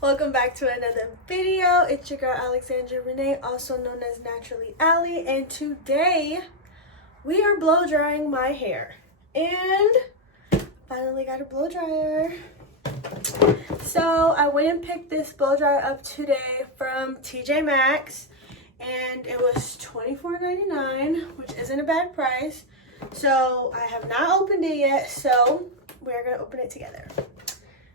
Welcome back to another video. It's your girl Alexandria Renee, also known as Naturally Alley, and today we are blow drying my hair. And finally got a blow dryer. So I went and picked this blow dryer up today from TJ Maxx, and it was $24.99, which isn't a bad price. So I have not opened it yet, so we're gonna open it together.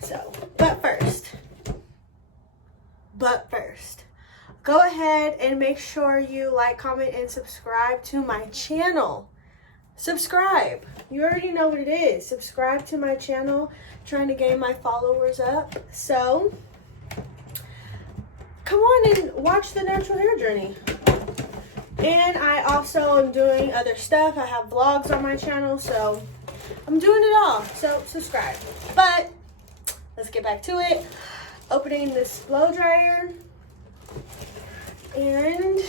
So, but first, go ahead and make sure you like, comment, and subscribe to my channel. Subscribe. You already know what it is. Subscribe to my channel. Trying to gain my followers up. So, come on and watch the natural hair journey. And I also am doing other stuff. I have vlogs on my channel, so I'm doing it all. So, subscribe. But, let's get back to it. Opening this blow dryer, and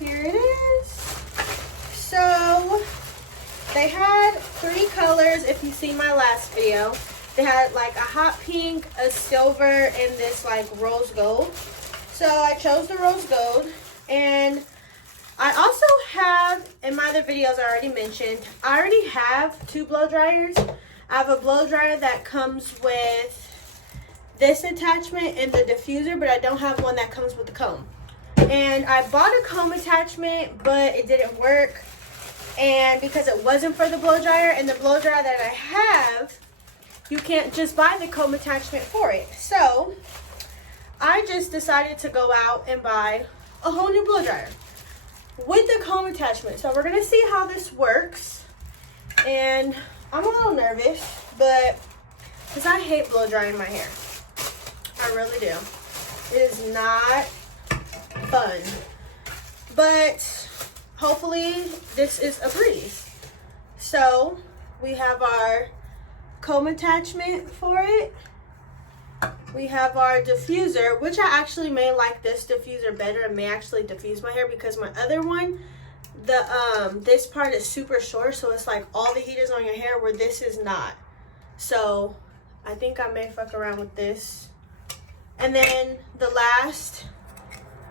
here it is. So they had 3 colors. If you see my last video, they had like a hot pink, a silver, and this like rose gold. So I chose the rose gold. And I also have, in my other videos I already mentioned, I already have 2 blow dryers. I have a blow dryer that comes with this attachment and the diffuser, but I don't have one that comes with the comb. And I bought a comb attachment, but it didn't work, and because it wasn't for the blow dryer, and the blow dryer that I have, you can't just buy the comb attachment for it. So I just decided to go out and buy a whole new blow dryer with the comb attachment. So we're gonna see how this works, and I'm a little nervous, but because I hate blow drying my hair. I really do. It is not fun. But hopefully this is a breeze. So we have our comb attachment for it. We have our diffuser, which I actually may like this diffuser better and may actually diffuse my hair, because my other one, this part is super short, so it's like all the heat is on your hair, where this is not. So I think I may fuck around with this. And then the last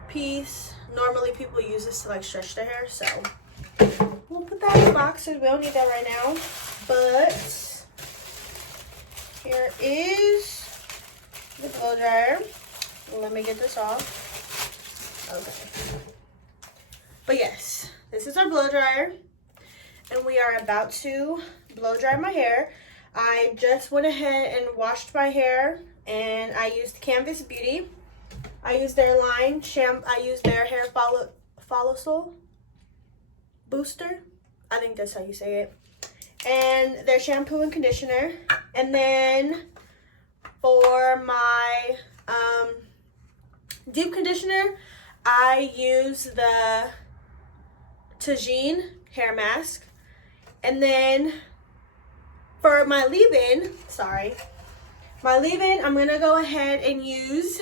piece, normally people use this to like stretch their hair, so we'll put that in the box because we don't need that right now. But here is the blow dryer. Let me get this off. Okay. But yes, this is our blow dryer, and we are about to blow dry my hair. I just went ahead and washed my hair, and I used Canvas Beauty. I used their line I used their hair follicle booster. I think that's how you say it. And their shampoo and conditioner. And then for my deep conditioner, I use the Tajine hair mask. And then for my leave-in, I'm gonna go ahead and use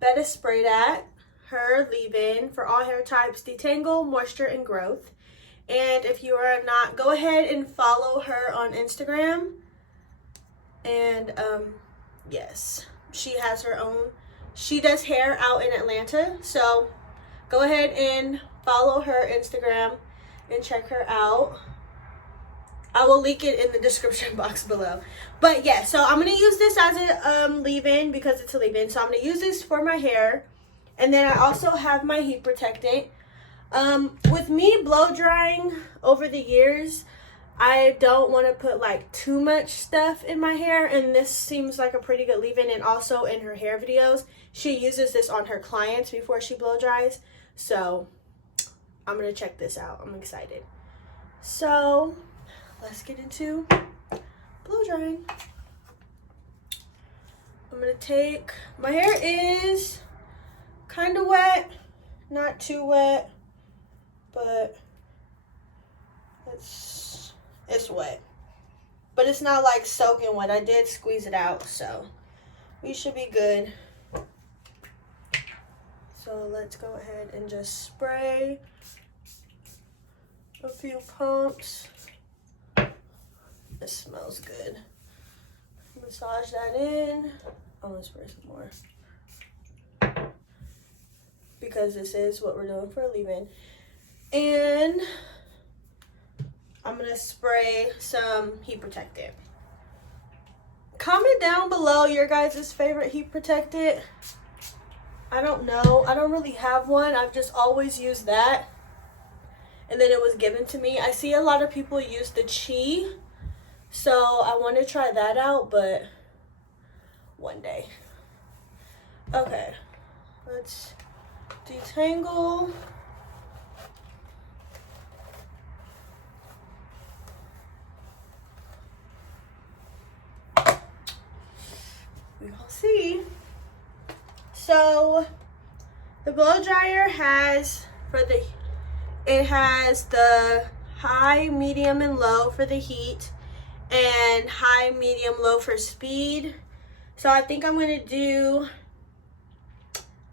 Betta Spray That, her leave-in for all hair types, detangle, moisture, and growth. And if you are not, go ahead and follow her on Instagram. And yes, she has her own, she does hair out in Atlanta. So go ahead and follow her Instagram and check her out. I will link it in the description box below. But yeah, so I'm going to use this as a leave-in, because it's a leave-in. So I'm going to use this for my hair. And then I also have my heat protectant. With me blow drying over the years, I don't want to put like too much stuff in my hair. And this seems like a pretty good leave-in. And also in her hair videos, she uses this on her clients before she blow dries. So I'm going to check this out. I'm excited. So let's get into blow drying. I'm gonna take, my hair is kind of wet, not too wet, but it's wet. But it's not like soaking wet. I did squeeze it out, so we should be good. So let's go ahead and just spray a few pumps. This smells good. Massage that in. I'm gonna spray some more because this is what we're doing for a leave-in. And I'm gonna spray some heat protectant. Comment down below your guys' favorite heat protectant. I don't know. I don't really have one. I've just always used that. And then it was given to me. I see a lot of people use the Chi. So I want to try that out, but one day. Okay. Let's detangle. We will see. So the blow dryer has it has the high, medium, and low for the heat, and high, medium, low for speed. So I think I'm gonna do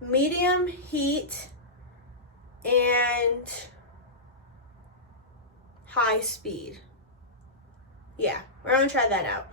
medium heat and high speed. Yeah, we're gonna try that out.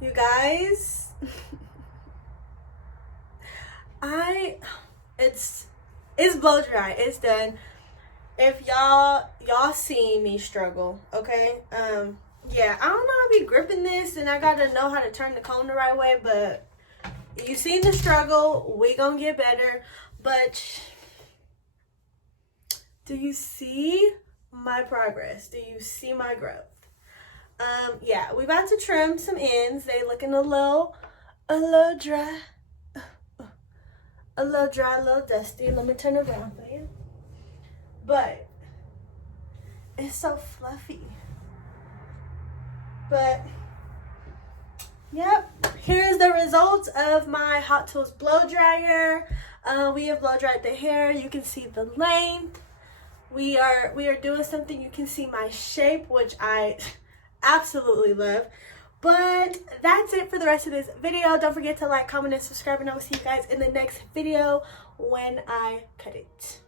You guys, it's blow dry. It's done. If y'all seen me struggle, okay? Yeah, I don't know how to be gripping this, and I gotta know how to turn the cone the right way, but you seen the struggle. We gonna get better. But do you see my progress? Do you see my growth? Yeah, we about to trim some ends. They looking a little dry. a little dry, a little dusty. Let me turn it around for you. But it's so fluffy. But yep, here's the results of my Hot Tools blow dryer. We have blow dried the hair. You can see the length. We are doing something. You can see my shape, which I absolutely love. But that's it for the rest of this video. Don't forget to like, comment, and subscribe, and I will see you guys in the next video when I cut it.